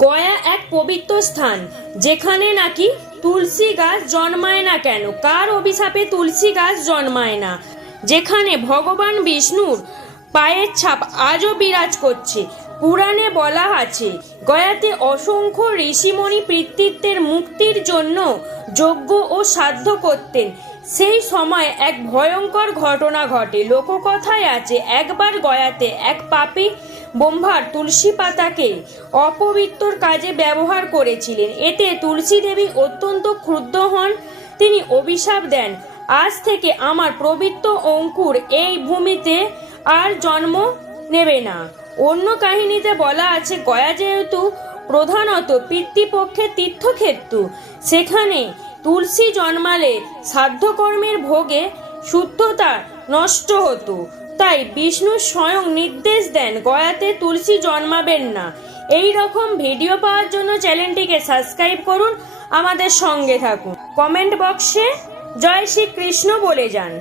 গয়া এক পবিত্র স্থান, যেখানে নাকি তুলসী গাছ জন্মায় না কেন? কার অভিশাপে তুলসী গাছ জন্মায় না? যেখানে ভগবান বিষ্ণুর পায়ের ছাপ আজও বিরাজ করছে। পুরাণে বলা আছে, গয়াতে অসংখ্য ঋষিমণি পিতৃত্বের মুক্তির জন্য যজ্ঞ ও সাধ্য করতেন। সেই সময় এক ভয়ঙ্কর ঘটনা ঘটে। লোককথায় আছে, একবার গয়াতে এক পাপী ব্রহ্মার তুলসী পাতাকে অপবিত্র কাজে ব্যবহার করেছিলেন। এতে তুলসী দেবী অত্যন্ত ক্ষুব্ধ হন। তিনি অভিশাপ দেন, আজ থেকে আমার পবিত্র অঙ্কুর এই ভূমিতে আর জন্ম নেবে না। অন্য কাহিনীতে বলা আছে, গয়া যেহেতু প্রধানত পিতৃপক্ষের তীর্থক্ষেত্র, সেখানে তুলসী জন্মালে সাধ্যকর্মের ভোগে শুদ্ধতা নষ্ট হতো। তাই বিষ্ণু স্বয়ং নির্দেশ দেন গয়াতে তুলসী জন্মাবেন না। এই রকম ভিডিও পাওয়ার জন্য চ্যানেলটিকে সাবস্ক্রাইব করুন, আমাদের সঙ্গে থাকুন। কমেন্ট বক্সে জয় শ্রী কৃষ্ণ বলে যান।